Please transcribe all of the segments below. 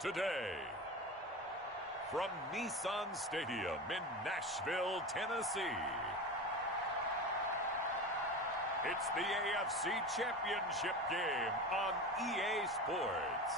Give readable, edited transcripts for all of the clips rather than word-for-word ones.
Today, from Nissan Stadium in Nashville, Tennessee, it's the AFC Championship game on EA Sports.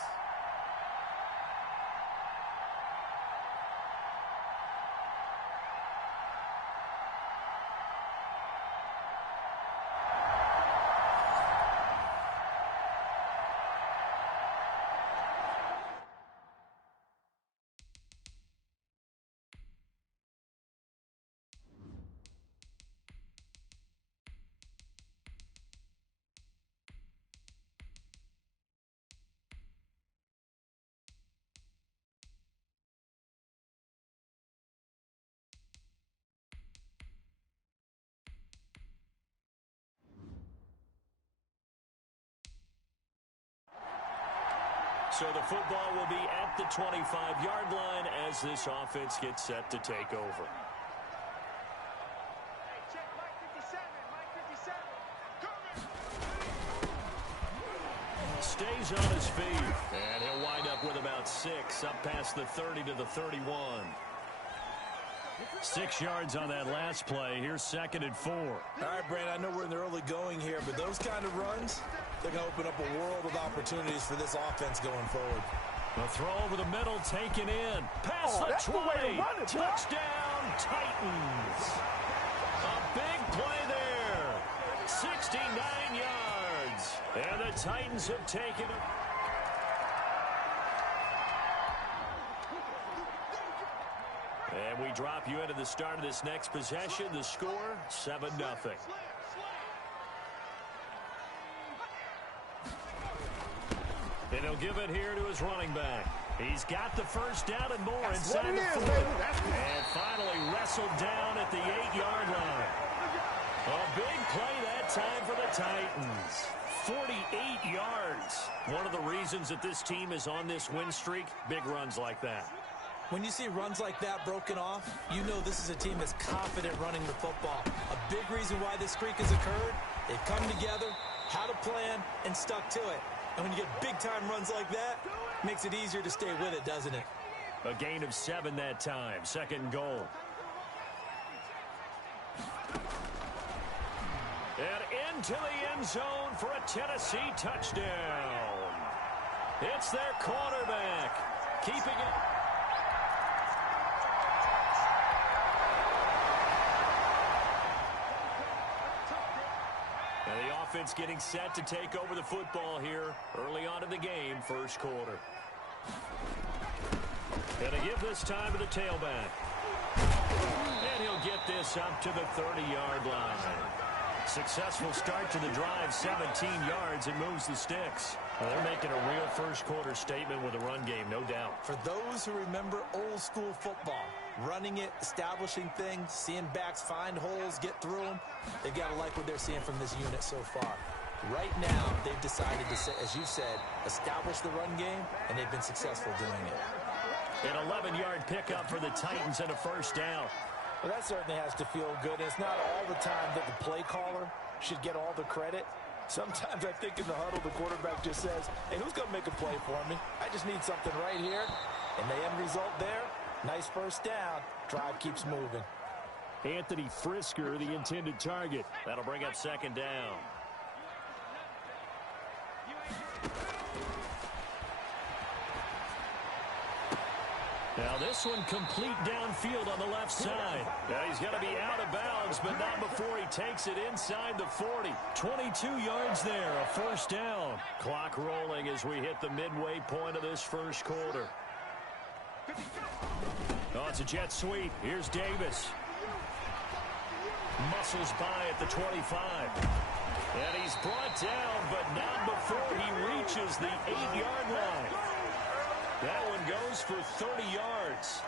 So the football will be at the 25-yard line as this offense gets set to take over. Stays on his feet, and he'll wind up with about 6, up past the 30 to the 31. 6 yards on that last play. Here's 2nd and 4. All right, Brandon, I know we're in the early going here, but those kind of runs, they're going to open up a world of opportunities for this offense going forward. The throw over the middle taken in. Past the 20. Touchdown, Titans. A big play there. 69 yards. And the Titans have taken it. And we drop you into the start of this next possession. The score, 7-0. And he'll give it here to his running back. He's got the first down and more inside the 40. And finally wrestled down at the 8-yard line. A big play that time for the Titans. 48 yards. One of the reasons that this team is on this win streak, big runs like that. When you see runs like that broken off, you know this is a team that's confident running the football. A big reason why this streak has occurred, they've come together, had a plan, and stuck to it. And when you get big-time runs like that, it makes it easier to stay with it, doesn't it? A gain of 7 that time. 2nd and goal. And into the end zone for a Tennessee touchdown. It's their quarterback. Keeping it. And the offense getting set to take over the football here early on in the game, first quarter. And to give this time to the tailback. And he'll get this up to the 30-yard line. Successful start to the drive, 17 yards, and moves the sticks. Well, they're making a real first-quarter statement with a run game, no doubt. For those who remember old-school football, running it, establishing things, seeing backs find holes, get through them, they've got to like what they're seeing from this unit so far. Right now, they've decided to, as you said, establish the run game, and they've been successful doing it. An 11-yard pickup for the Titans and a first down. Well, that certainly has to feel good. It's not all the time that the play caller should get all the credit. Sometimes I think in the huddle, the quarterback just says, hey, who's going to make a play for me? I just need something right here. And the end result there, nice first down. Drive keeps moving. Anthony Frisker, the intended target. That'll bring up 2nd down. Now this one complete downfield on the left side. Now he's got to be out of bounds, but not before he takes it inside the 40. 22 yards there, a first down. Clock rolling as we hit the midway point of this first quarter. Oh, it's a jet sweep. Here's Davis. Muscles by at the 25. And he's brought down, but not before he reaches the 8-yard line. That one goes for 30 yards.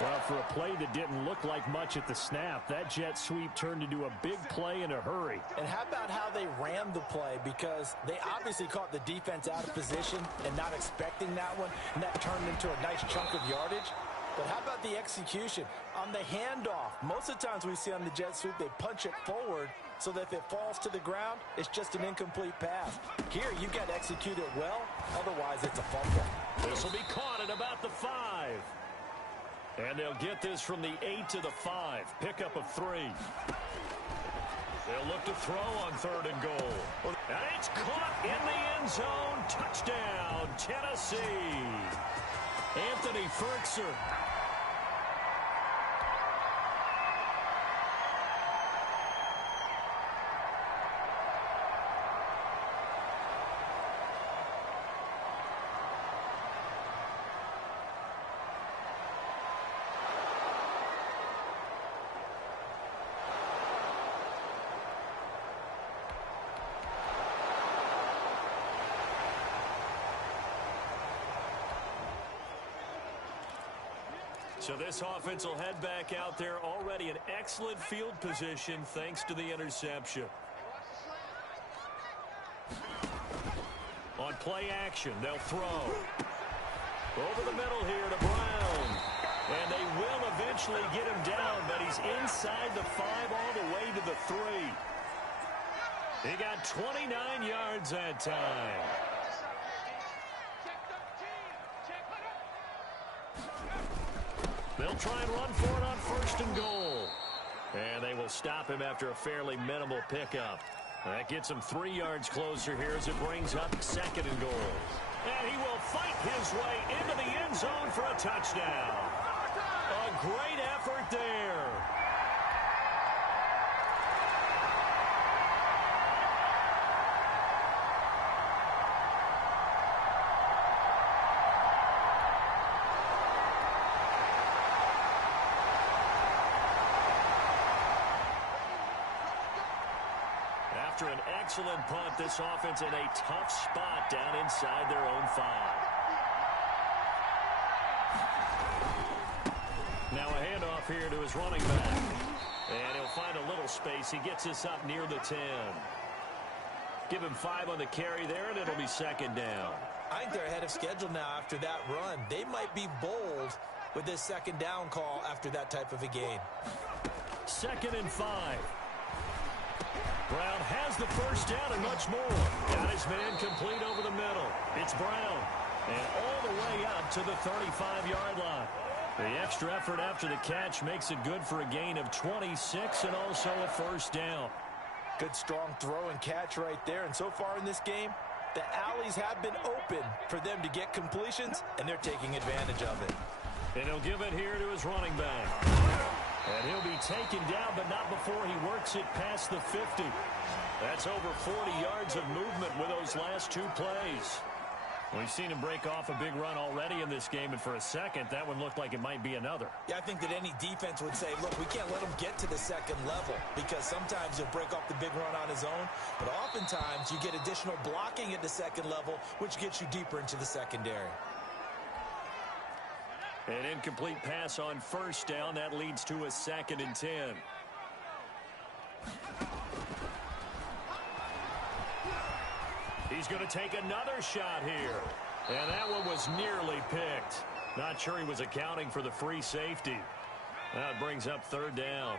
Well, for a play that didn't look like much at the snap, that jet sweep turned into a big play in a hurry. And how about how they ran the play? Because they obviously caught the defense out of position and not expecting that one, and that turned into a nice chunk of yardage. But how about the execution? On the handoff, most of the times we see on the jet sweep, they punch it forward so that if it falls to the ground, it's just an incomplete pass. Here, you've got to execute it well, otherwise it's a fumble. This will be caught at about the 5. And they'll get this from the 8 to the 5. Pickup of 3. They'll look to throw on 3rd and goal. And it's caught in the end zone. Touchdown, Tennessee. Anthony Ferkser. So this offense will head back out there, already in excellent field position thanks to the interception. On play action, they'll throw. Over the middle here to Brown. And they will eventually get him down, but he's inside the 5 all the way to the 3. He got 29 yards that time. They'll try and run for it on 1st and goal. And they will stop him after a fairly minimal pickup. That gets him 3 yards closer here as it brings up 2nd and goal. And he will fight his way into the end zone for a touchdown. A great effort there. After an excellent punt, this offense in a tough spot down inside their own 5. Now a handoff here to his running back. And he'll find a little space. He gets this up near the 10. Give him 5 on the carry there, and it'll be 2nd down. I think they're ahead of schedule now after that run. They might be bold with this 2nd down call after that type of a gain. 2nd and 5. Brown has the 1st down and much more. Got his man complete over the middle. It's Brown. And all the way up to the 35-yard line. The extra effort after the catch makes it good for a gain of 26 and also a 1st down. Good strong throw and catch right there. And so far in this game, the alleys have been open for them to get completions, and they're taking advantage of it. And he'll give it here to his running back. And he'll be taken down, but not before he works it past the 50. That's over 40 yards of movement with those last 2 plays. We've seen him break off a big run already in this game, and for a second, that one looked like it might be another. Yeah, I think that any defense would say, look, we can't let him get to the 2nd level because sometimes he'll break off the big run on his own, but oftentimes you get additional blocking at the 2nd level, which gets you deeper into the secondary. An incomplete pass on 1st down. That leads to a 2nd and 10. He's going to take another shot here. And that one was nearly picked. Not sure he was accounting for the free safety. That brings up 3rd down.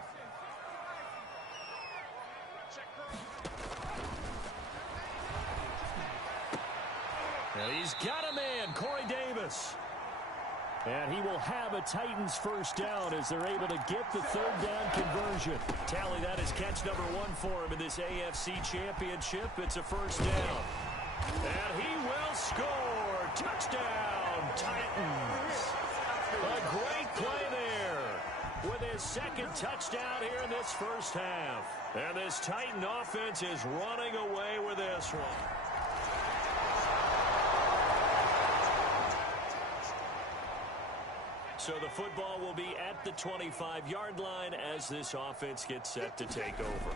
And he's got a man, Corey Davis. And he will have a Titans 1st down as they're able to get the 3rd down conversion. Tally, that is catch number 1 for him in this AFC Championship. It's a 1st down. And he will score. Touchdown, Titans. A great play there with his 2nd touchdown here in this 1st half. And this Titan offense is running away with this one. So the football will be at the 25-yard line as this offense gets set to take over.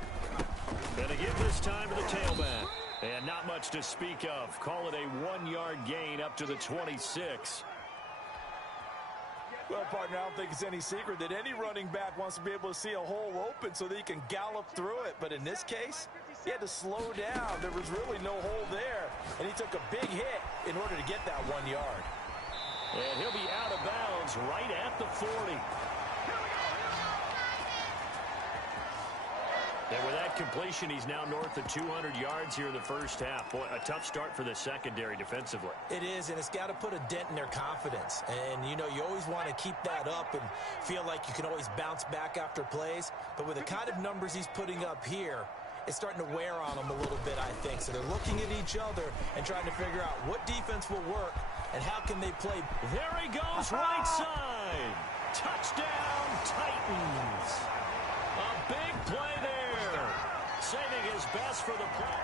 And again this time to the tailback. And not much to speak of. Call it a 1-yard gain up to the 26. Well, partner, I don't think it's any secret that any running back wants to be able to see a hole open so that he can gallop through it. But in this case, he had to slow down. There was really no hole there. And he took a big hit in order to get that 1 yard. And he'll be out of bounds right at the 40. And with that completion, he's now north of 200 yards here in the first half. Boy, a tough start for the secondary defensively. It is, and it's got to put a dent in their confidence. And, you know, you always want to keep that up and feel like you can always bounce back after plays. But with the kind of numbers he's putting up here, it's starting to wear on them a little bit, I think. So they're looking at each other and trying to figure out what defense will work and how can they play. There he goes, right side. Touchdown, Titans. A big play there. Saving his best for the play.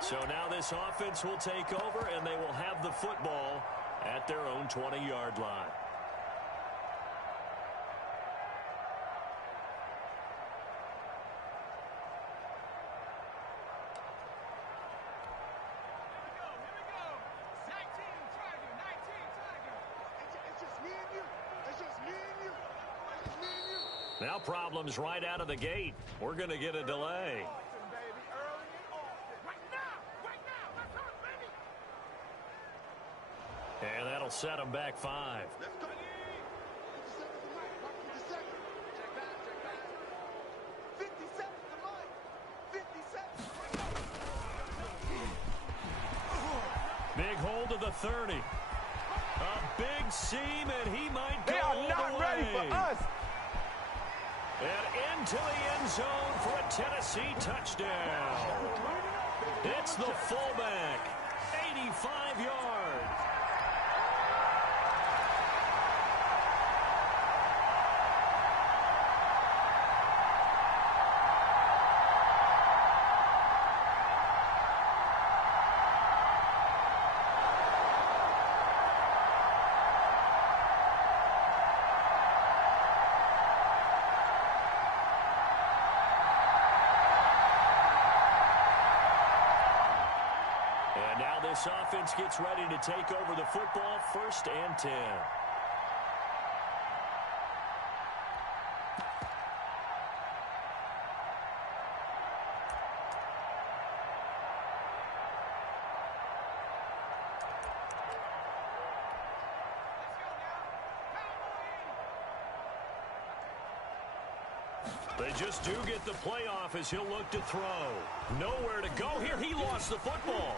So now this offense will take over, and they will have the football at their own 20-yard line. Now problems right out of the gate. We're going to get a delay. And that'll set him back 5. Big hold to the 30. A big seam, and he might go all the way. They are not ready for us. And into the end zone for a Tennessee touchdown. It's the fullback. 85 yards. This offense gets ready to take over the football, 1st and 10. They just do get the playoff as he'll look to throw. Nowhere to go here. He lost the football.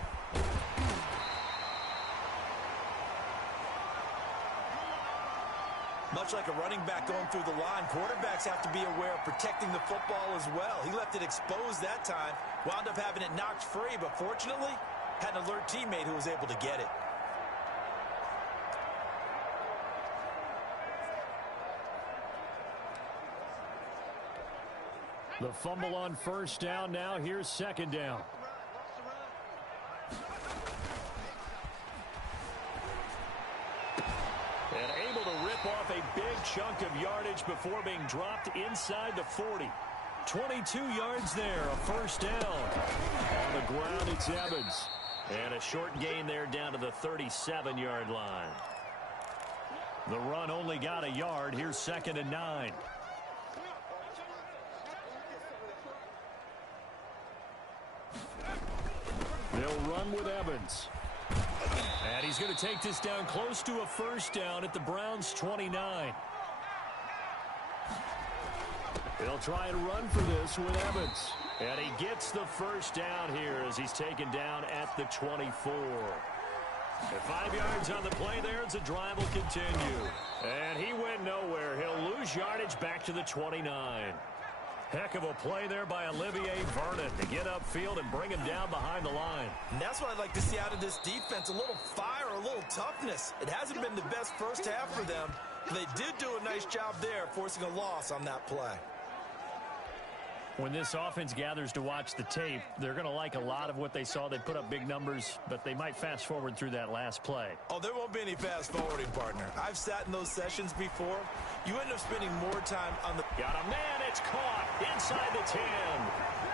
Much like a running back going through the line, quarterbacks have to be aware of protecting the football as well. He left it exposed that time, wound up having it knocked free, but fortunately, had an alert teammate who was able to get it. The fumble on 1st down now. Here's 2nd down. And able to rip off a big chunk of yardage before being dropped inside the 40. 22 yards there, a 1st down. On the ground, it's Evans. And a short gain there down to the 37-yard line. The run only got a yard. Here's 2nd and 9. They'll run with Evans. And he's going to take this down close to a 1st down at the Browns' 29. They'll try and run for this with Evans. And he gets the 1st down here as he's taken down at the 24. And 5 yards on the play there as the drive will continue. And he went nowhere. He'll lose yardage back to the 29. Heck of a play there by Olivier Vernon to get upfield and bring him down behind the line. And that's what I'd like to see out of this defense, a little fire, a little toughness. It hasn't been the best first half for them. They did do a nice job there, forcing a loss on that play. When this offense gathers to watch the tape, they're going to like a lot of what they saw. They put up big numbers, but they might fast forward through that last play. Oh, there won't be any fast forwarding, partner. I've sat in those sessions before. You end up spending more time on the... Got a man, it's caught inside the 10.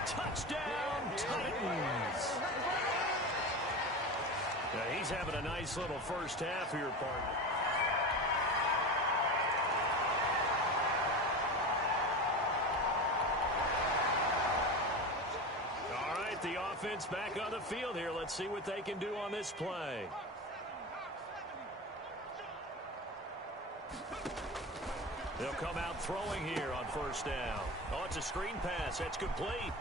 Touchdown, Titans. Yeah, he's having a nice little first half here, partner. The offense back on the field here. Let's see what they can do on this play. They'll come out throwing here on first down. Oh, it's a screen pass. That's complete.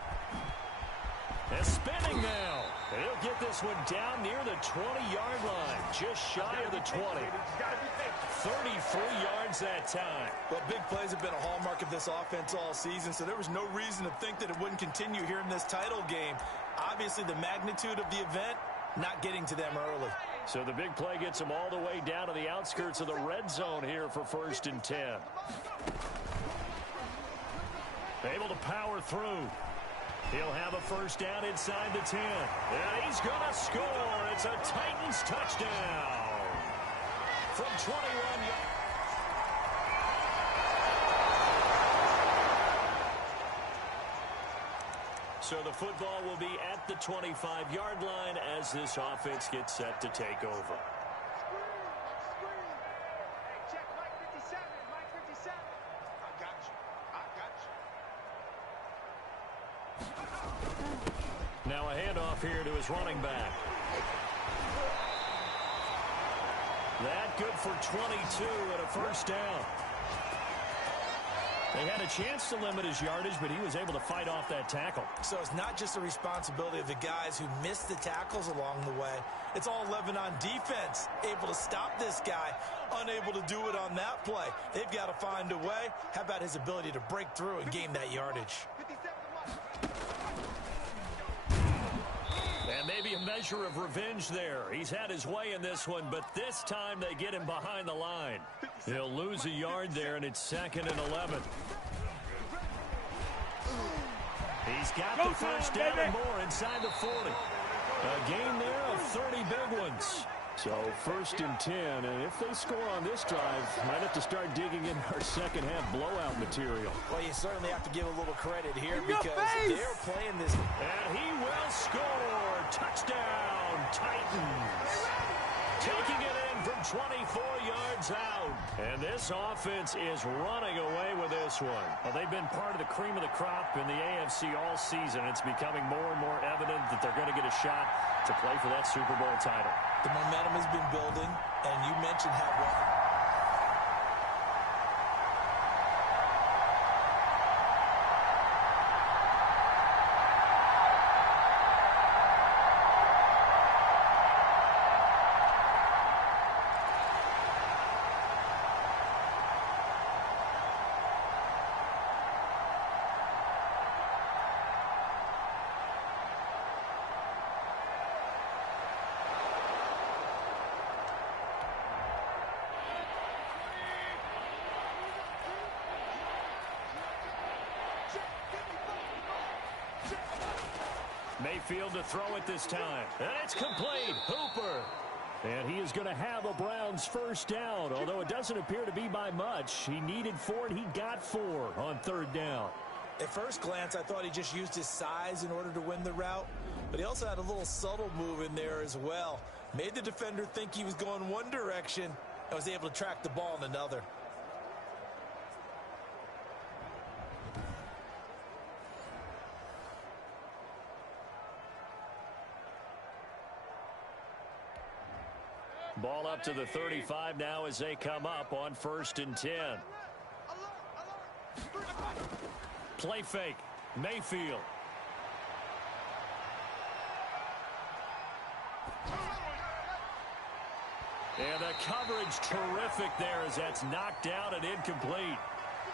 And spinning now. And he'll get this one down near the 20-yard line. Just shy of the 20. 33 yards that time. Well, big plays have been a hallmark of this offense all season, so there was no reason to think that it wouldn't continue here in this title game. Obviously, the magnitude of the event, not getting to them early. So the big play gets them all the way down to the outskirts of the red zone here for 1st and 10. Able to power through. He'll have a first down inside the 10. And he's going to score. It's a Titans touchdown. From 21 yards. So the football will be at the 25-yard line as this offense gets set to take over. Check Mike 57. Mike 57. I got you. Now a handoff here to his running back. That good for 22 and a first down. They had a chance to limit his yardage, but he was able to fight off that tackle. So it's not just the responsibility of the guys who missed the tackles along the way. It's all 11 on defense, able to stop this guy, unable to do it on that play. They've got to find a way. How about his ability to break through and gain that yardage? And maybe a measure of revenge there. He's had his way in this one, but this time they get him behind the line. He'll lose a yard there, and it's 2nd and 11. He's got the first down and more inside the 40. A gain there of 30 big ones. So 1st and 10, and if they score on this drive, might have to start digging in our second half blowout material. Well, you certainly have to give a little credit here because they're playing this. And he will score. Touchdown, Titans. Taking it in from 24 yards out. And this offense is running away with this one. Well, they've been part of the cream of the crop in the AFC all season. It's becoming more and more evident that they're going to get a shot to play for that Super Bowl title. The momentum has been building, and you mentioned how well. Mayfield to throw it this time. And it's complete. Hooper. And he is going to have a Browns first down, although it doesn't appear to be by much. He needed 4, and he got 4 on 3rd down. At first glance, I thought he just used his size in order to win the route, but he also had a little subtle move in there as well. Made the defender think he was going one direction and was able to track the ball in another. Ball up to the 35 now as they come up on 1st and 10. Play fake. Mayfield. And the coverage terrific there as that's knocked out and incomplete.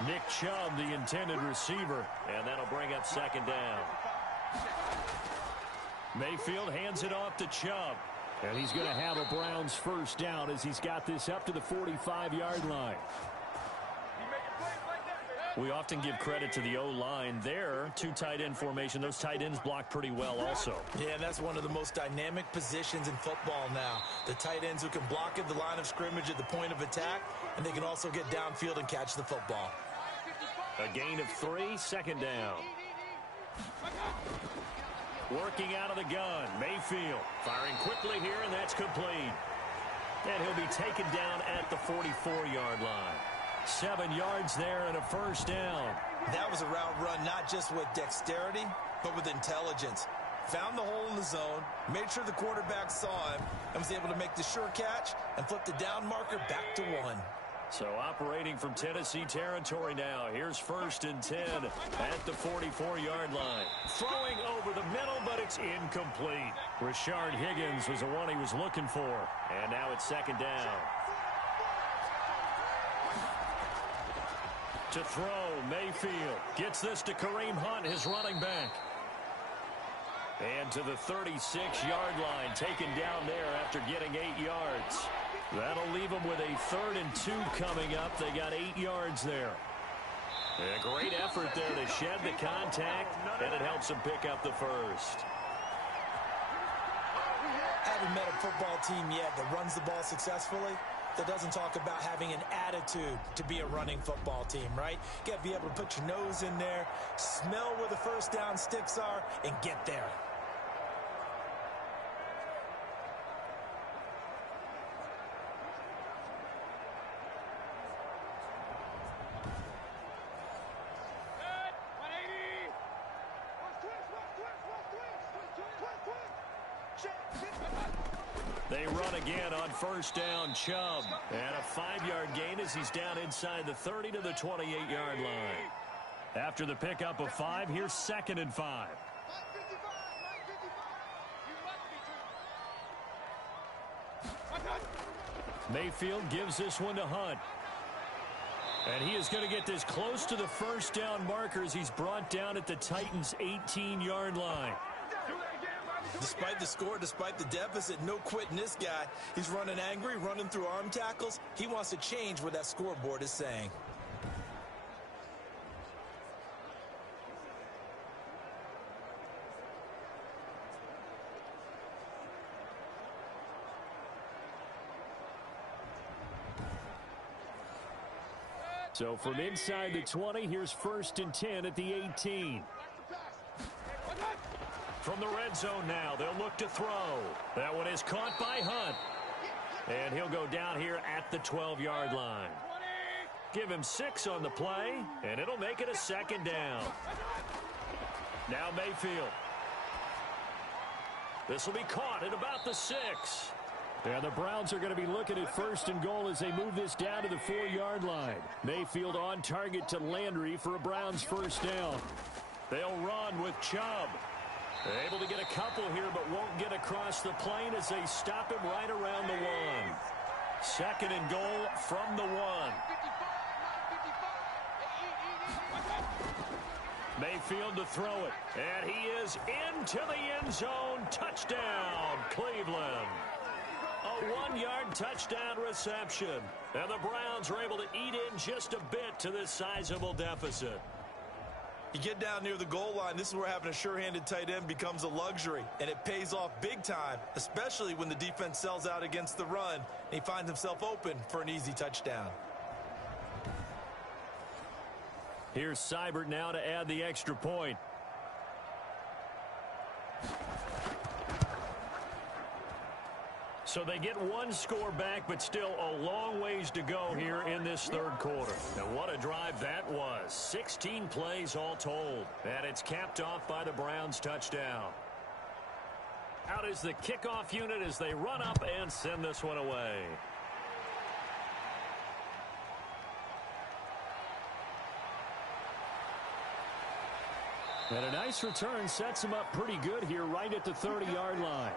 Nick Chubb, the intended receiver, and that'll bring up 2nd down. Mayfield hands it off to Chubb. And he's going to have a Browns first down as he's got this up to the 45-yard line. We often give credit to the O-line there. Two tight end formation. Those tight ends block pretty well also. Yeah, and that's one of the most dynamic positions in football now. The tight ends who can block at the line of scrimmage at the point of attack, and they can also get downfield and catch the football. A gain of 3, second down. Working out of the gun, Mayfield firing quickly here, and that's complete. And he'll be taken down at the 44-yard line. 7 yards there and a first down. That was a route run not just with dexterity, but with intelligence. Found the hole in the zone, made sure the quarterback saw him, and was able to make the sure catch and flip the down marker back to 1. So operating from Tennessee territory now. Here's 1st and 10 at the 44-yard line. Throwing over the middle, but it's incomplete. Rashard Higgins was the one he was looking for. And now it's 2nd down. To throw, Mayfield gets this to Kareem Hunt, his running back. And to the 36-yard line, taken down there after getting 8 yards. That'll leave them with a 3rd and 2 coming up. They got 8 yards there. A great effort there to shed the contact, and it helps them pick up the first. Haven't met a football team yet that runs the ball successfully, that doesn't talk about having an attitude to be a running football team, right? You got to be able to put your nose in there, smell where the first down sticks are, and get there. They run again on 1st down, Chubb. And a 5-yard gain as he's down inside the 30 to the 28-yard line. After the pickup of 5, here's 2nd and 5. Mayfield gives this one to Hunt. And he is going to get this close to the first down marker as he's brought down at the Titans' 18-yard line. Despite the score, despite the deficit, no quitting this guy. He's running angry, running through arm tackles. He wants to change what that scoreboard is saying. So from inside the 20, here's 1st and 10 at the 18. From the red zone now, they'll look to throw. That one is caught by Hunt. And he'll go down here at the 12-yard line. Give him 6 on the play, and it'll make it a 2nd down. Now Mayfield. This will be caught at about the 6. And the Browns are going to be looking at 1st and goal as they move this down to the 4-yard line. Mayfield on target to Landry for a Browns first down. They'll run with Chubb. They're able to get a couple here, but won't get across the plane as they stop him right around the 1. 2nd and goal from the 1. Mayfield to throw it. And he is into the end zone. Touchdown, Cleveland. A 1-yard touchdown reception. And the Browns are able to eat in just a bit to this sizable deficit. You get down near the goal line, this is where having a sure-handed tight end becomes a luxury, and it pays off big time, especially when the defense sells out against the run, and he finds himself open for an easy touchdown. Here's Seibert now to add the extra point. So they get 1 score back, but still a long ways to go here in this 3rd quarter. And what a drive that was. 16 plays all told. And it's capped off by the Browns touchdown. Out is the kickoff unit as they run up and send this one away. And a nice return sets him up pretty good here right at the 30-yard line.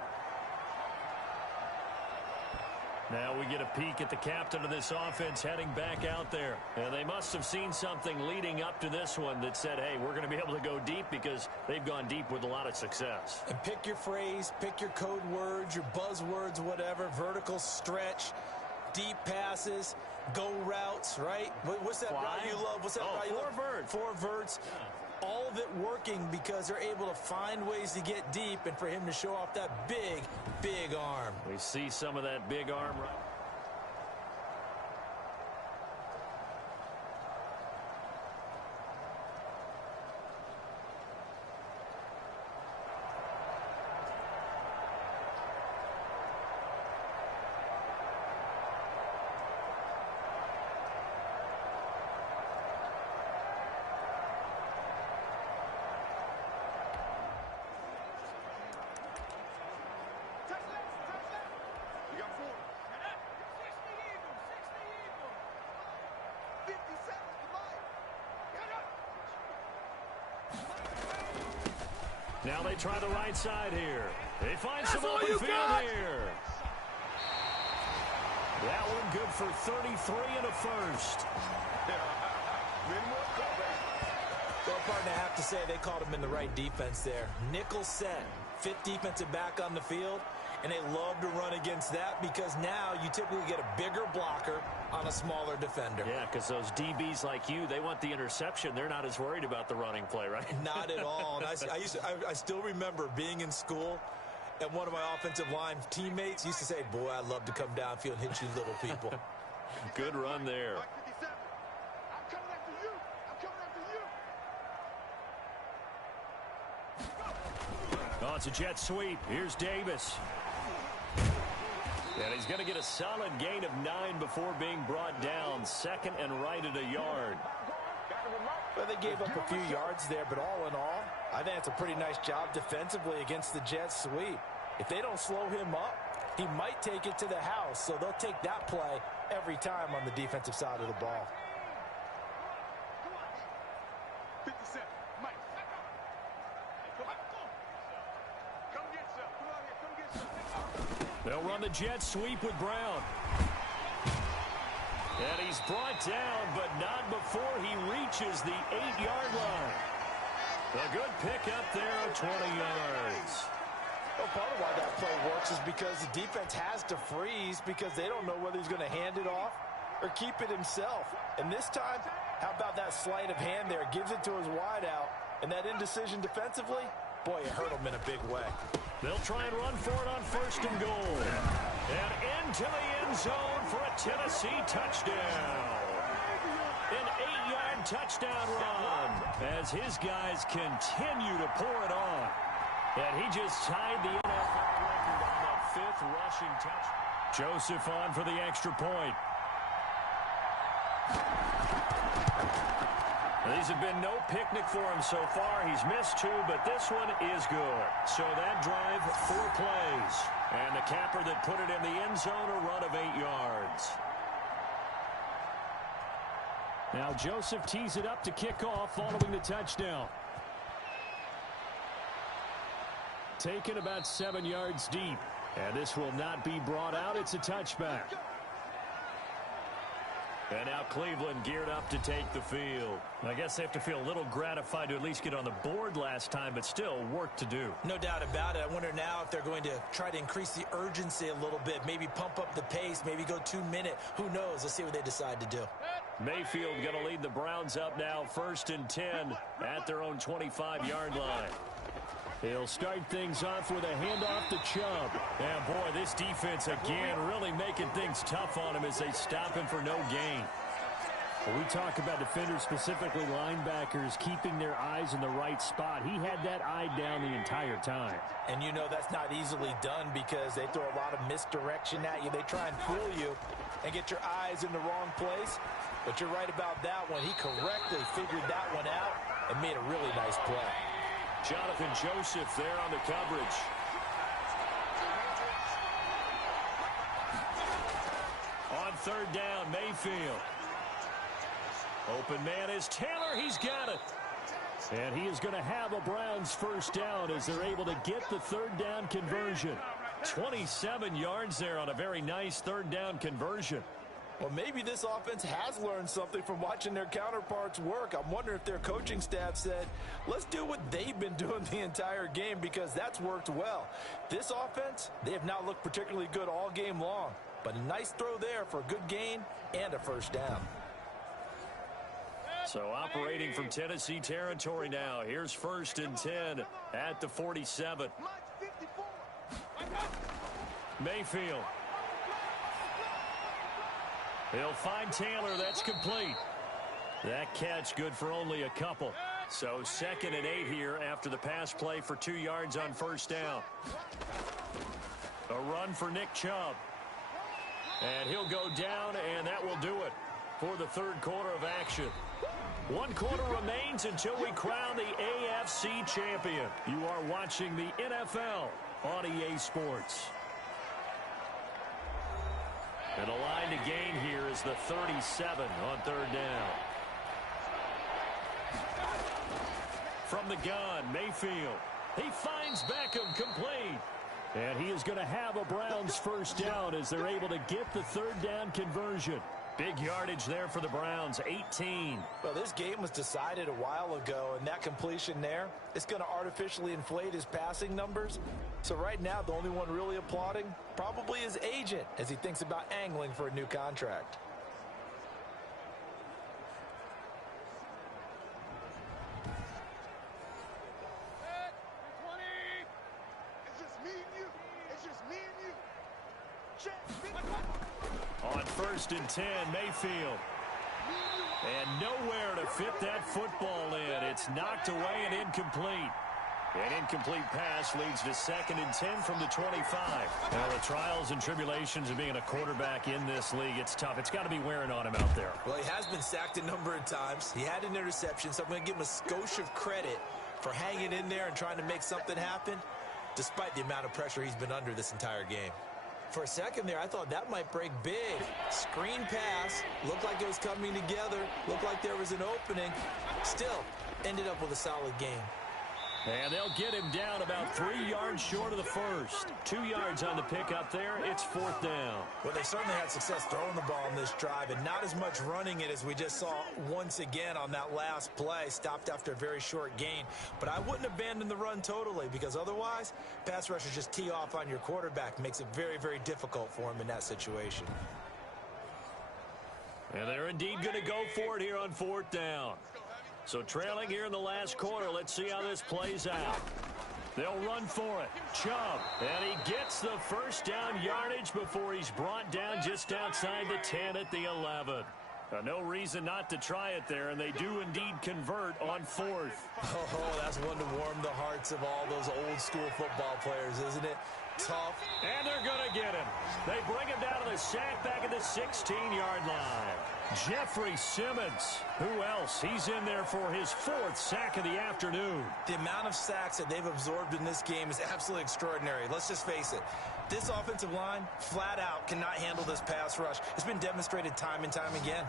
Now we get a peek at the captain of this offense heading back out there. And they must have seen something leading up to this one that said, hey, we're going to be able to go deep because they've gone deep with a lot of success. And pick your phrase, pick your code words, your buzzwords, whatever, vertical stretch, deep passes. Go routes, right? What's that route you love? What's that route you love? Four verts. Yeah. All of it working because they're able to find ways to get deep and for him to show off that big, big arm. We see some of that big arm right. Now they try the right side here. They find some open field here. That one good for 33 and a first. Well, partner, I have to say they called him in the right defense there. Nickel set, fifth defensive back on the field, and they love to run against that because now you typically get a bigger blocker on a smaller defender. Yeah, because those DBs like you, they want the interception. They're not as worried about the running play, right? Not at all. And I still remember being in school, and one of my offensive line teammates used to say, boy, I'd love to come downfield and hit you little people. Good run there. Oh, it's a jet sweep. Here's Davis. And he's going to get a solid gain of 9 before being brought down. Second and right at a yard. Well, they gave up a few yards there, but all in all, I think it's a pretty nice job defensively against the jet sweep. If they don't slow him up, he might take it to the house, so they'll take that play every time on the defensive side of the ball. 57, Mike. They'll run the jet sweep with Brown. And he's brought down, but not before he reaches the 8-yard line. A good pickup there of 20 yards. Well, part of why that play works is because the defense has to freeze because they don't know whether he's going to hand it off or keep it himself. And this time, how about that sleight of hand there? Gives it to his wideout. And that indecision defensively, boy, it hurt him in a big way. They'll try and run for it on first and goal. And into the end zone for a Tennessee touchdown. An 8-yard touchdown run as his guys continue to pour it on. And he just tied the NFL record on that 5th rushing touchdown. Joseph on for the extra point. These have been no picnic for him so far. He's missed 2, but this one is good. So that drive, 4 plays. And the capper that put it in the end zone, a run of 8 yards. Now Joseph tees it up to kick off following the touchdown. Taken about 7 yards deep. And this will not be brought out. It's a touchback. And now Cleveland geared up to take the field. I guess they have to feel a little gratified to at least get on the board last time, but still work to do. No doubt about it. I wonder now if they're going to try to increase the urgency a little bit, maybe pump up the pace, maybe go 2-minute. Who knows? Let's see what they decide to do. Mayfield going to lead the Browns up now, 1st and 10 at their own 25-yard line. He'll start things off with a handoff to Chubb. And, boy, this defense, again, really making things tough on him as they stop him for no gain. When we talk about defenders, specifically linebackers, keeping their eyes in the right spot, he had that eye down the entire time. And you know that's not easily done because they throw a lot of misdirection at you. They try and fool you and get your eyes in the wrong place. But you're right about that one. He correctly figured that one out and made a really nice play. Jonathan Joseph there on the coverage. On 3rd down, Mayfield. Open man is Taylor. He's got it. And he is going to have a Browns 1st down as they're able to get the 3rd down conversion. 27 yards there on a very nice 3rd down conversion. Well, maybe this offense has learned something from watching their counterparts work. I'm wondering if their coaching staff said, let's do what they've been doing the entire game because that's worked well. This offense, they have not looked particularly good all game long. But a nice throw there for a good gain and a first down. So operating from Tennessee territory now. Here's 1st and 10 at the 47. Mayfield. He'll find Taylor. That's complete. That catch good for only a couple. So 2nd and 8 here after the pass play for 2 yards on first down. A run for Nick Chubb. And he'll go down, and that will do it for the 3rd quarter of action. 1 quarter remains until we crown the AFC champion. You are watching the NFL on EA Sports. And the line to gain here is the 37 on 3rd down. From the gun, Mayfield. He finds Beckham complete. And he is going to have a Browns first down as they're able to get the 3rd down conversion. Big yardage there for the Browns, 18. Well, this game was decided a while ago, and that completion there, it's going to artificially inflate his passing numbers. So right now, the only one really applauding probably his agent as he thinks about angling for a new contract. On 1st and 10, Mayfield. And nowhere to fit that football in. It's knocked away and incomplete. An incomplete pass leads to 2nd and 10 from the 25. Now, the trials and tribulations of being a quarterback in this league, it's tough. It's got to be wearing on him out there. Well, he has been sacked a number of times. He had an interception, so I'm going to give him a skosh of credit for hanging in there and trying to make something happen, despite the amount of pressure he's been under this entire game. For a second there, I thought that might break big. Screen pass, looked like it was coming together, looked like there was an opening. Still, ended up with a solid game. And they'll get him down about 3 yards short of the first. 2 yards on the pickup there. It's 4th down. Well, they certainly had success throwing the ball in this drive, and not as much running it as we just saw once again on that last play. Stopped after a very short gain. But I wouldn't abandon the run totally, because otherwise, pass rushers just tee off on your quarterback. Makes it very, very difficult for him in that situation. And they're indeed going to go for it here on 4th down. So trailing here in the last quarter, let's see how this plays out. They'll run for it. Chubb. And he gets the first down yardage before he's brought down just outside the 10 at the 11. No reason not to try it there, and they do indeed convert on 4th. Oh, that's one to warm the hearts of all those old school football players, isn't it? Tough. And they're going to get him. They bring him down to the sack back at the 16-yard line. Jeffrey Simmons. Who else? He's in there for his 4th sack of the afternoon. The amount of sacks that they've absorbed in this game is absolutely extraordinary. Let's just face it. This offensive line, flat out, cannot handle this pass rush. It's been demonstrated time and time again.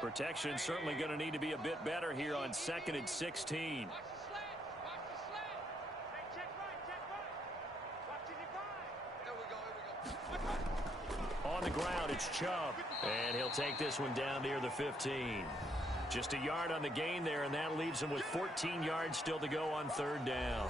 Protection certainly going to need to be a bit better here on 2nd and 16. On the ground, it's Chubb. And he'll take this one down near the 15. Just a yard on the gain there, and that leaves him with 14 yards still to go on 3rd down.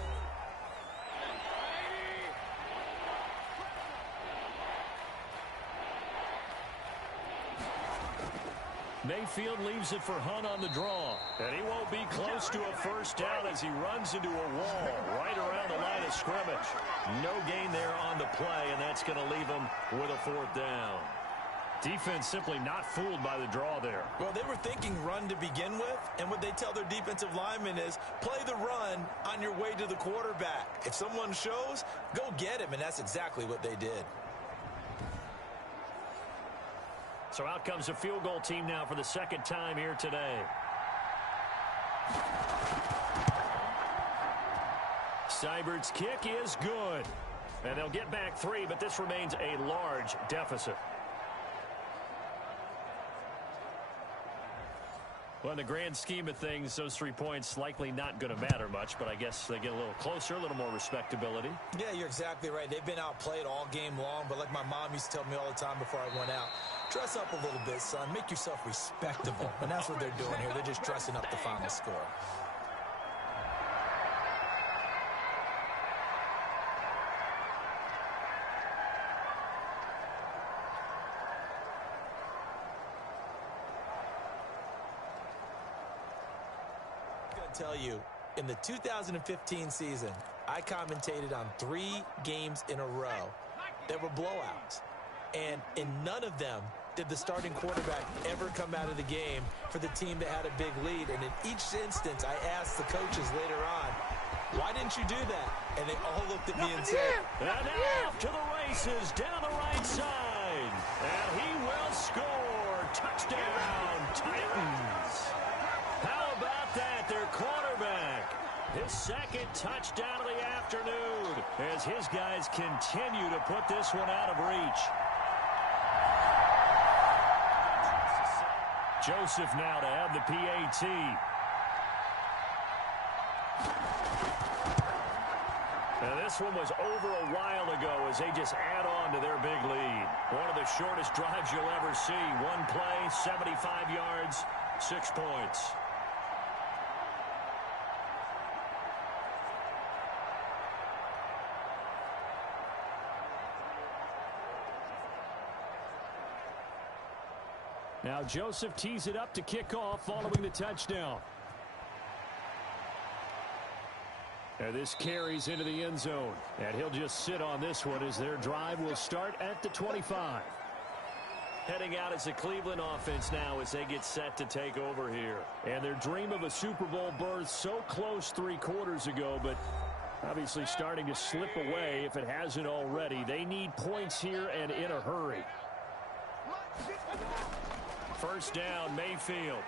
Mayfield leaves it for Hunt on the draw. And he won't be close to a first down as he runs into a wall right around the line of scrimmage. No gain there on the play, and that's going to leave him with a 4th down. Defense simply not fooled by the draw there. Well, they were thinking run to begin with, and what they tell their defensive linemen is play the run on your way to the quarterback. If someone shows, go get him, and that's exactly what they did. So out comes a field goal team now for the 2nd time here today. Seibert's kick is good. And they'll get back 3, but this remains a large deficit. Well, in the grand scheme of things, those 3 points likely not going to matter much, but I guess they get a little closer, a little more respectability. Yeah, you're exactly right. They've been outplayed all game long, but like my mom used to tell me all the time before I went out, dress up a little bit, son. Make yourself respectable. And that's what they're doing here. They're just dressing up the final score. tell you, in the 2015 season, I commentated on 3 games in a row that were blowouts. And in none of them did the starting quarterback ever come out of the game for the team that had a big lead. And in each instance, I asked the coaches later on, why didn't you do that? And they all looked at me and said, and now off to the races down the right side. And he will score. Touchdown, Titans. How about that? Their quarterback. His second touchdown of the afternoon as his guys continue to put this one out of reach. Joseph now to have the PAT. Now this one was over a while ago as they just add on to their big lead. One of the shortest drives you'll ever see. One play, 75 yards, 6 points. Now Joseph tees it up to kick off following the touchdown. And this carries into the end zone. And he'll just sit on this one as their drive will start at the 25. Heading out as the Cleveland offense now as they get set to take over here. And their dream of a Super Bowl berth so close 3 quarters ago, but obviously starting to slip away if it hasn't already. They need points here and in a hurry. First down, Mayfield.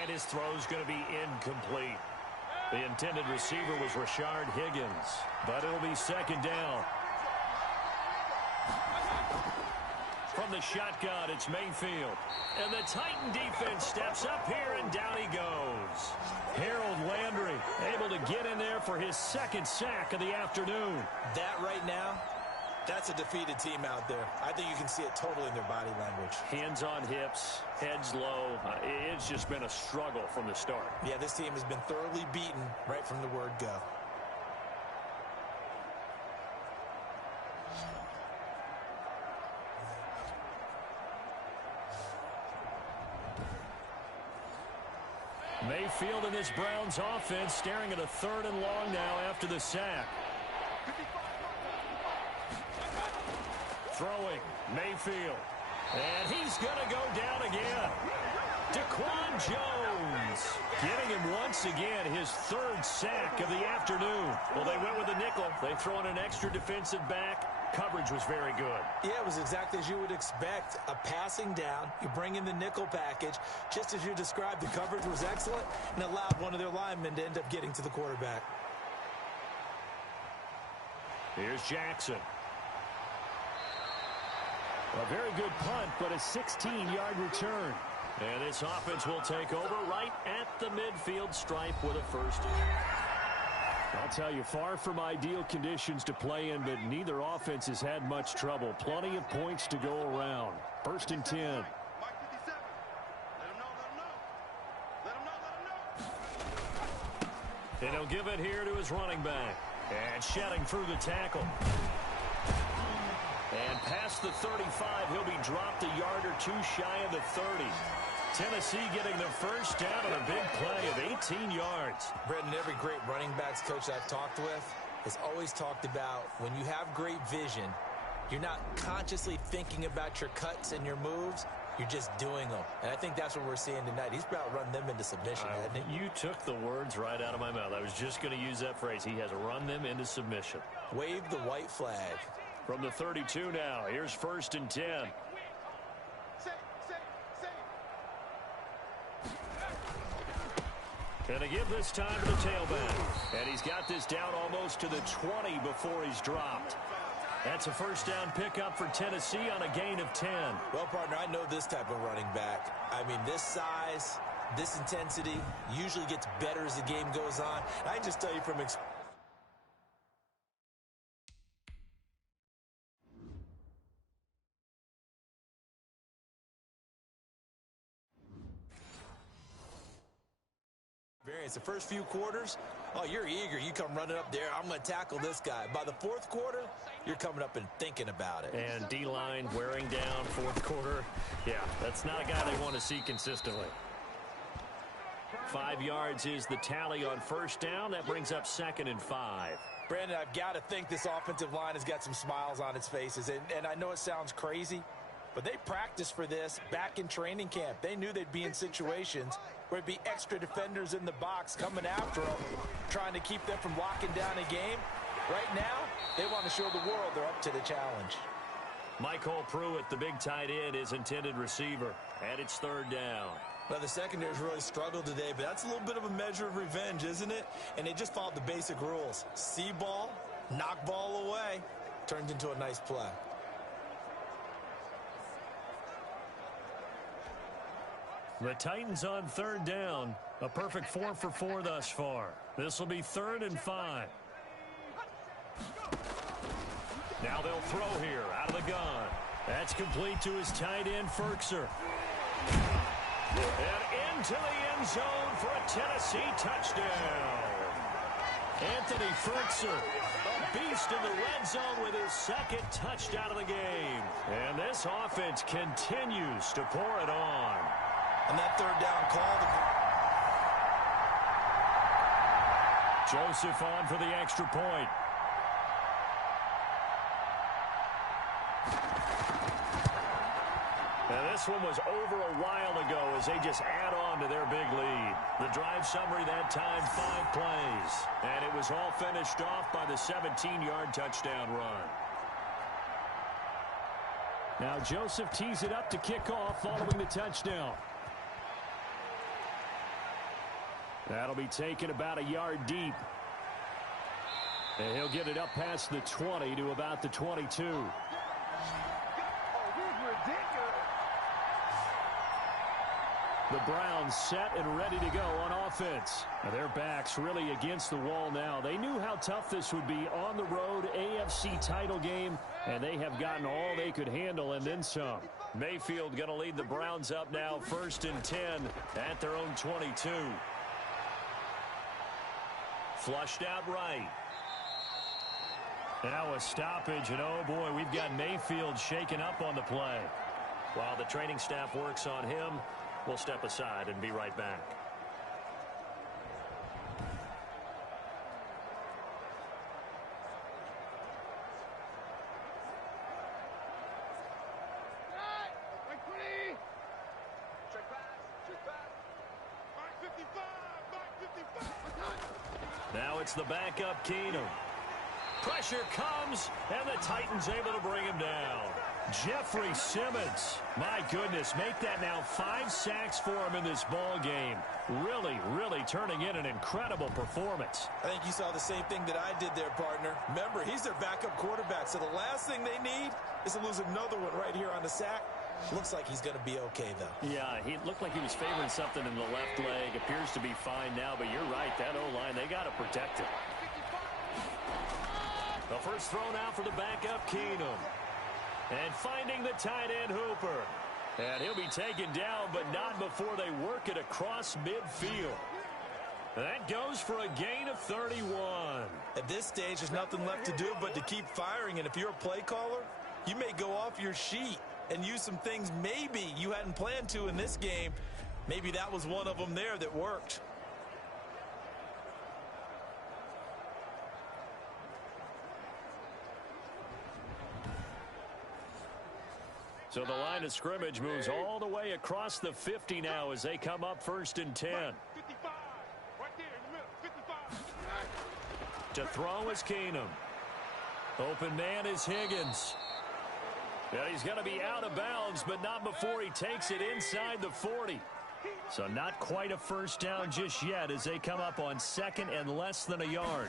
And his throw's going to be incomplete. The intended receiver was Rashard Higgins, but it'll be second down. From the shotgun, it's Mayfield. And the Titan defense steps up here, and down he goes. Harold Landry able to get in there for his second sack of the afternoon. That right now, that's a defeated team out there. I think you can see it totally in their body language. Hands on hips, heads low. It's just been a struggle from the start. Yeah, this team has been thoroughly beaten right from the word go. Mayfield in this Browns offense staring at a 3rd and long now after the sack. Throwing, Mayfield. And he's going to go down again. Daquan Jones getting him once again, his 3rd sack of the afternoon. Well, they went with a nickel. They throw in an extra defensive back. Coverage was very good. Yeah, it was exactly as you would expect. A passing down. You bring in the nickel package. Just as you described, the coverage was excellent and allowed one of their linemen to end up getting to the quarterback. Here's Jackson. A very good punt, but a 16-yard return. And this offense will take over right at the midfield stripe with a first. I'll tell you, far from ideal conditions to play in, but neither offense has had much trouble. Plenty of points to go around. 1st and 10. And he'll give it here to his running back. And shedding through the tackle. And past the 35, he'll be dropped a yard or 2 shy of the 30. Tennessee getting the first down on a big play of 18 yards. Brendan, every great running backs coach I've talked with has always talked about when you have great vision, you're not consciously thinking about your cuts and your moves. You're just doing them. And I think that's what we're seeing tonight. He's about run them into submission, hasn't he? You took the words right out of my mouth. I was just going to use that phrase. He has run them into submission. Wave the white flag. From the 32 now, here's 1st and 10. And to give this time to the tailback. And he's got this down almost to the 20 before he's dropped. That's a first down pickup for Tennessee on a gain of 10. Well, partner, I know this type of running back. I mean, this size, this intensity usually gets better as the game goes on. I can just tell you from experience. The first few quarters, oh, you're eager. You come running up there. I'm going to tackle this guy. By the 4th quarter, you're coming up and thinking about it. And D-line wearing down 4th quarter. Yeah, that's not a guy they want to see consistently. 5 yards is the tally on first down. That brings up 2nd and 5. Brandon, I've got to think this offensive line has got some smiles on its faces. And I know it sounds crazy, but they practiced for this back in training camp. They knew they'd be in situations where there'd be extra defenders in the box coming after them, trying to keep them from locking down a game. Right now, they want to show the world they're up to the challenge. Michael Pruitt, the big tight end, is intended receiver. And it's 3rd down. Well, the secondary's really struggled today, but that's a little bit of a measure of revenge, isn't it? And they just followed the basic rules. See ball, knock ball away, turned into a nice play. The Titans on 3rd down. A perfect 4 for 4 thus far. This will be 3rd and 5. Now they'll throw here out of the gun. That's complete to his tight end, Ferkser. And into the end zone for a Tennessee touchdown. Anthony Ferkser, a beast in the red zone with his 2nd touchdown of the game. And this offense continues to pour it on. And that 3rd down call. Joseph on for the extra point. And this one was over a while ago as they just add on to their big lead. The drive summary that time, 5 plays. And it was all finished off by the 17-yard touchdown run. Now Joseph tees it up to kick off following the touchdown. That'll be taken about a yard deep. And he'll get it up past the 20 to about the 22. The Browns set and ready to go on offense. Now their backs really against the wall now. They knew how tough this would be on the road, AFC title game, and they have gotten all they could handle and then some. Mayfield going to lead the Browns up now, 1st and 10 at their own 22. Flushed out right. Now a stoppage, and oh boy, we've got Mayfield shaken up on the play. While the training staff works on him, we'll step aside and be right back. Now it's the backup Keenum. Pressure comes, and the Titans able to bring him down. Jeffrey Simmons, my goodness, make that now 5 sacks for him in this ball game. Really, really turning in an incredible performance. I think you saw the same thing that I did there, partner. Remember, he's their backup quarterback, so the last thing they need is to lose another one right here on the sack. Looks like he's going to be okay, though. Yeah, he looked like he was favoring something in the left leg. Appears to be fine now, but you're right, that O-line, they got to protect it. The first throw now for the backup Keenum. And finding the tight end Hooper. And he'll be taken down, but not before they work it across midfield. That goes for a gain of 31. At this stage, there's nothing left to do but to keep firing. And if you're a play caller, you may go off your sheet and use some things maybe you hadn't planned to in this game. Maybe that was one of them there that worked. So the line of scrimmage moves all the way across the 50 now as they come up 1st and 10. 55. Right there in the middle. 55. To throw is Keenum. Open man is Higgins. Yeah, he's going to be out of bounds, but not before he takes it inside the 40. So not quite a first down just yet as they come up on 2nd and less than a yard.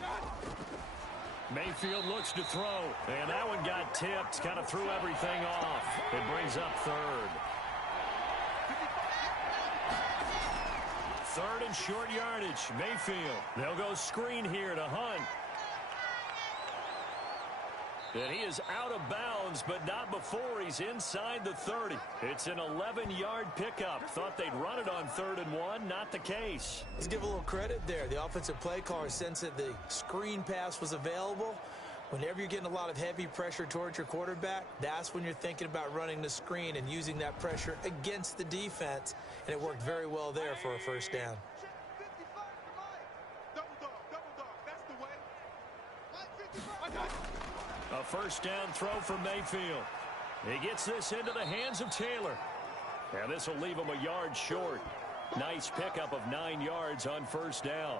Mayfield looks to throw, and that one got tipped, kind of threw everything off. It brings up 3rd. 3rd and short yardage, Mayfield. They'll go screen here to Hunt. And he is out of bounds, but not before he's inside the 30. It's an 11-yard pickup. Thought they'd run it on 3rd and 1. Not the case. Let's give a little credit there. The offensive play caller sensed that the screen pass was available. Whenever you're getting a lot of heavy pressure towards your quarterback, that's when you're thinking about running the screen and using that pressure against the defense. And it worked very well there for a first down. first down throw for Mayfield. He gets this into the hands of Taylor. And this will leave him a yard short. Nice pickup of 9 yards on first down.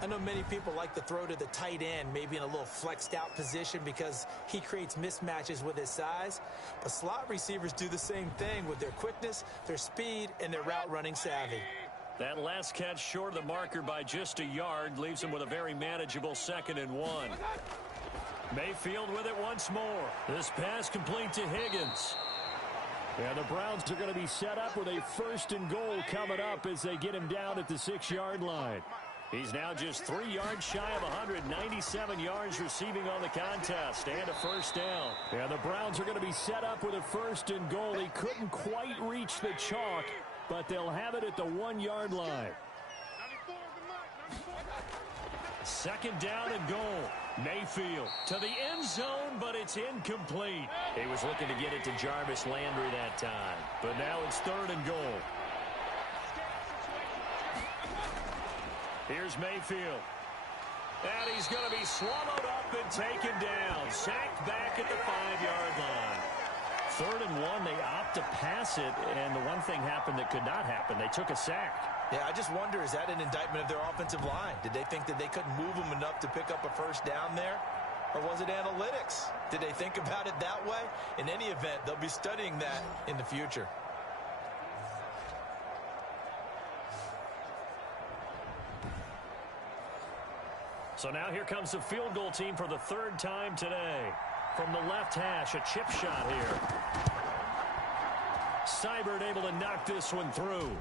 I know many people like to throw to the tight end, maybe in a little flexed out position because he creates mismatches with his size. But slot receivers do the same thing with their quickness, their speed, and their route running savvy. That last catch short of the marker by just a yard leaves him with a very manageable 2nd and 1. Mayfield with it once more. This pass complete to Higgins. And the Browns are going to be set up with a 1st and goal coming up as they get him down at the 6-yard line. He's now just 3 yards shy of 197 yards receiving on the contest and a first down. And the Browns are going to be set up with a 1st and goal. He couldn't quite reach the chalk, but they'll have it at the 1-yard line. 2nd down and goal. Mayfield to the end zone, but it's incomplete. He was looking to get it to Jarvis Landry that time, but now it's 3rd and goal. Here's Mayfield. And he's going to be swallowed up and taken down. Sacked back at the 5-yard line. 3rd and 1, they opt to pass it, and the one thing happened that could not happen. They took a sack. Yeah, I just wonder, is that an indictment of their offensive line? Did they think that they couldn't move them enough to pick up a first down there? Or was it analytics? Did they think about it that way? In any event, they'll be studying that in the future. So now here comes the field goal team for the 3rd time today. From the left hash, a chip shot here. Seibert able to knock this one through.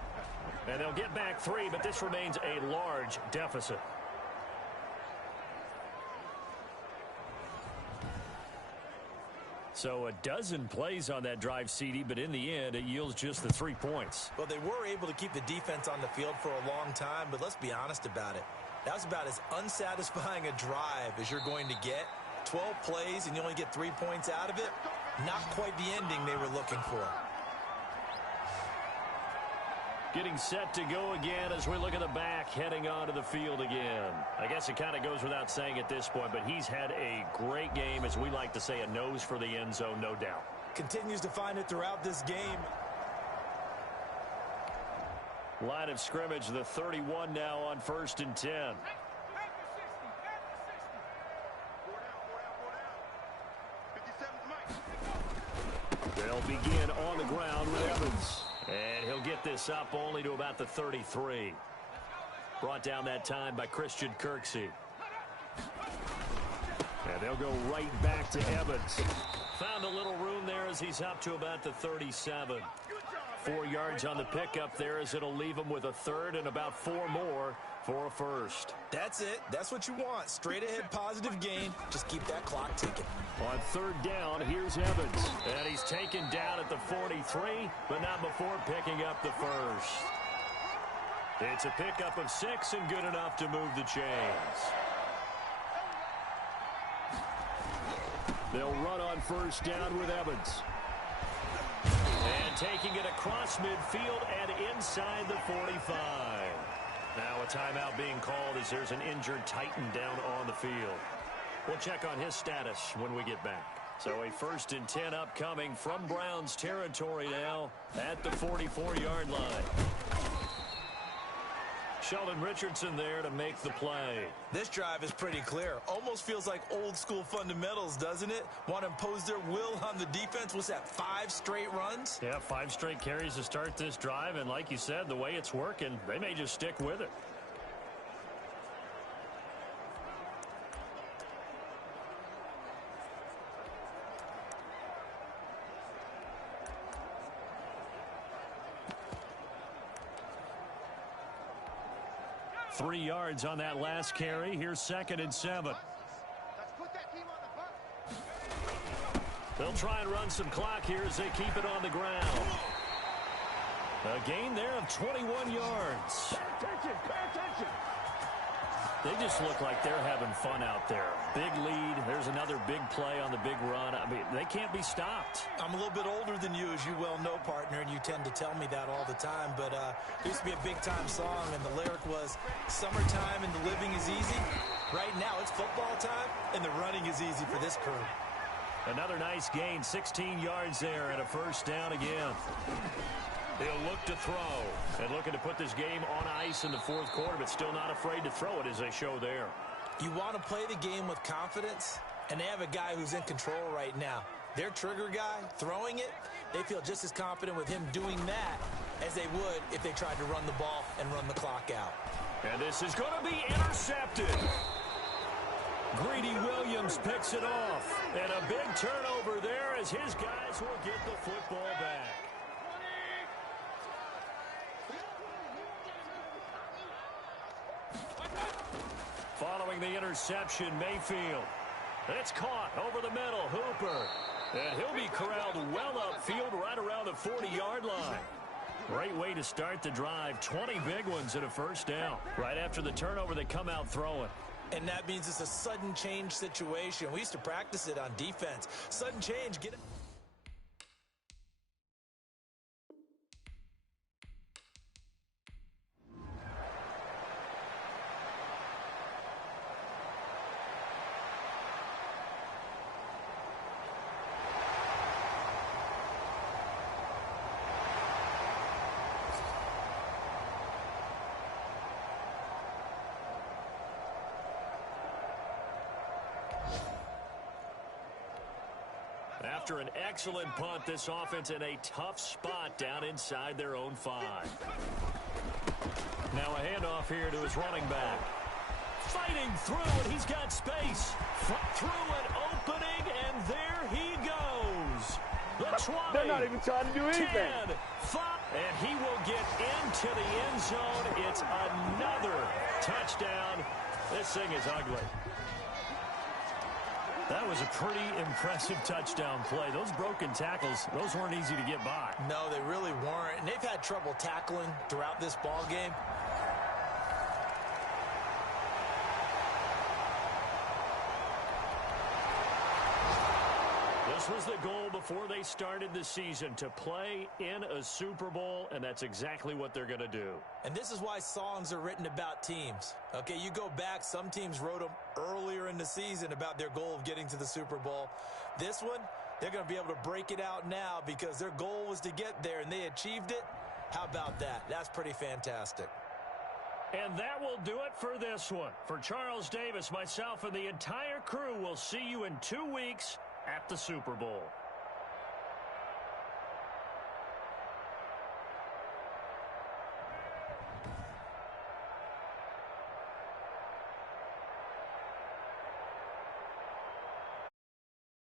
And they'll get back 3, but this remains a large deficit. So a dozen plays on that drive, CD, but in the end, it yields just the 3 points. Well, they were able to keep the defense on the field for a long time, but let's be honest about it. That was about as unsatisfying a drive as you're going to get. 12 plays and you only get 3 points out of it. Not quite the ending they were looking for. Getting set to go again as we look at the back, heading onto the field again. I guess it kind of goes without saying at this point, but he's had a great game, as we like to say, a nose for the end zone, no doubt. Continues to find it throughout this game. Line of scrimmage, the 31 now on 1st and 10. They'll begin on the ground with Evans. And he'll get this up only to about the 33. Brought down that time by Christian Kirksey. And they'll go right back to Evans. Found a little room there as he's up to about the 37. 4 yards on the pickup there as it'll leave him with a 3rd and about 4 more for a 1st. That's it. That's what you want. Straight ahead positive gain. Just keep that clock ticking. On 3rd down, here's Evans. And he's taken down at the 43, but not before picking up the 1st. It's a pickup of 6 and good enough to move the chains. They'll run on 1st down with Evans. And taking it across midfield and inside the 45. Now a timeout being called as there's an injured Titan down on the field. We'll check on his status when we get back. So a 1st and 10 upcoming from Browns territory now at the 44-yard line. Sheldon Richardson there to make the play. This drive is pretty clear. Almost feels like old school fundamentals, doesn't it? Want to impose their will on the defense. What's that, 5 straight runs? Yeah, 5 straight carries to start this drive. And like you said, the way it's working, they may just stick with it. Three yards on that last carry. Here's 2nd and 7. They'll try and run some clock here as they keep it on the ground. A gain there of 21 yards. Pay attention. They just look like they're having fun out there. Big lead. There's another big play on the big run. I mean, they can't be stopped. I'm a little bit older than you, as you well know, partner, and you tend to tell me that all the time. But there used to be a big-time song, and the lyric was, "Summertime and the living is easy." Right now, it's football time, and the running is easy for this crew. Another nice gain, 16 yards there and a first down again. He'll look to throw and looking to put this game on ice in the fourth quarter, but still not afraid to throw it as they show there. You want to play the game with confidence, and they have a guy who's in control right now. Their trigger guy, throwing it, they feel just as confident with him doing that as they would if they tried to run the ball and run the clock out. And this is going to be intercepted. Greedy Williams picks it off. And a big turnover there as his guys will get the football back. Following the interception, Mayfield. It's caught over the middle, Hooper. And he'll be corralled well upfield right around the 40-yard line. Great way to start the drive. 20 big ones and a first down. Right after the turnover, they come out throwing. And that means it's a sudden change situation. We used to practice it on defense. Sudden change, get it. After an excellent punt, this offense in a tough spot down inside their own 5. Now a handoff here to his running back. Fighting through, and he's got space. Through an opening, and there he goes. The 20. They're not even trying to do anything. 10, 5, and he will get into the end zone. It's another touchdown. This thing is ugly. That was a pretty impressive touchdown play. Those broken tackles, those weren't easy to get by. No, they really weren't. And they've had trouble tackling throughout this ball game. This was the goal before they started the season, to play in a Super Bowl, and that's exactly what they're going to do. And this is why songs are written about teams. Okay, you go back, some teams wrote them earlier in the season about their goal of getting to the Super Bowl. This one, they're going to be able to break it out now because their goal was to get there, and they achieved it. How about that? That's pretty fantastic. And that will do it for this one. For Charles Davis, myself, and the entire crew, we'll see you in 2 weeks at the Super Bowl.